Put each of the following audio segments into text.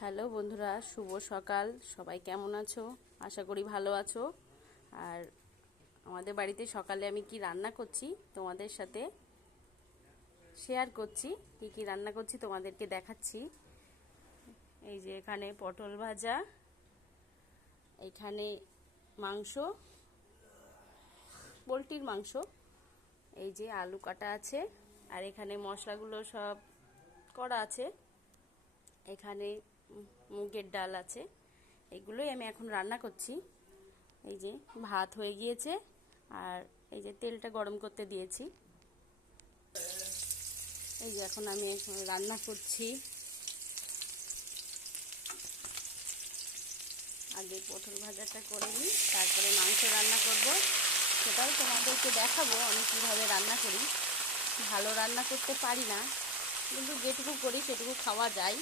Hello বন্ধুরা, শুভ সকাল। সবাই কেমন আছো? আশা করি ভালো আছো। আর আমাদের বাড়িতে সকালে আমি কি রান্না করছি তোমাদের সাথে শেয়ার করছি। কি রান্না করছি তোমাদেরকে দেখাচ্ছি। এই যে এখানে পটল ভাজা, এখানে মাংস, পোলট্রির মাংস, এই যে আলু কাটা আছে, আর এখানে মশলাগুলো সব করা আছে। এখানে মুগের ডাল আছে। এগুলোই আমি এখন রান্না করছি। এই যে ভাত হয়ে গিয়েছে, আর এই যে তেলটা গরম করতে দিয়েছি। এই যে এখন আমি রান্না করছি। আগে পটল ভাজাটা করে নিই, তারপরে মাংস রান্না করব। সেটাও তোমাদেরকে দেখাবো আমি কীভাবে রান্না করি। ভালো রান্না করতে পারি না, কিন্তু যেটুকু করি সেটুকু খাওয়া যায়।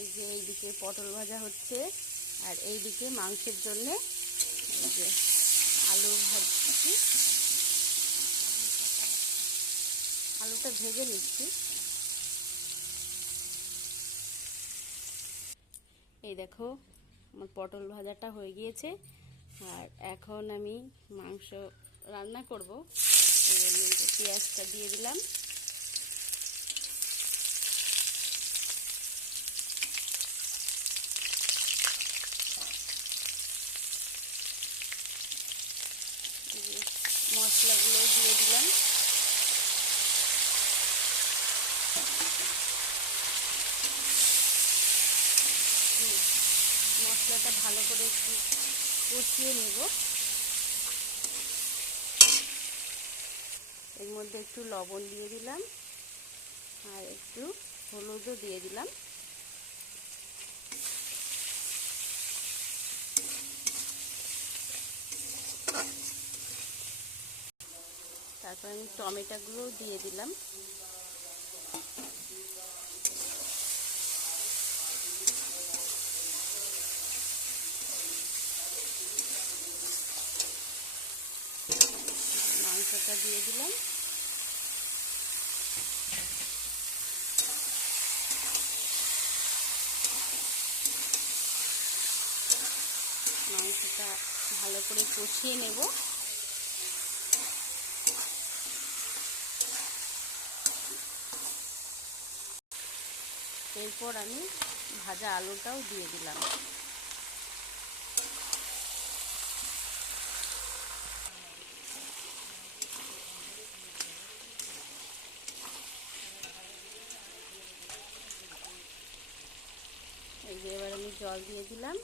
এই যে এইদিকে পটল ভাজা হচ্ছে, আর এইদিকে মাংসের জন্যে এই যে আলু ভাজছি, আলুটা ভেজে নিচ্ছি। এই দেখো আমার পটল ভাজাটা হয়ে গিয়েছে, আর এখন আমি মাংস রান্না করব। এই জন্য পেঁয়াজটা দিয়ে দিলাম। মশলাগুলো দিয়ে দিলাম। মশলাটা ভালো করে একটু কষিয়ে নেব। এর মধ্যে একটু লবণ দিয়ে দিলাম, আর একটু হলুদও দিয়ে দিলাম। তারপর আমি টমেটোগুলো দিয়ে দিলাম। মাংসটা দিয়ে দিলাম। মাংসটা ভালো করে কষিয়ে নেব। এরপর আমি ভাজা আলুটাও দিয়ে দিলাম। এই যে এবার আমি জল দিয়ে দিলাম।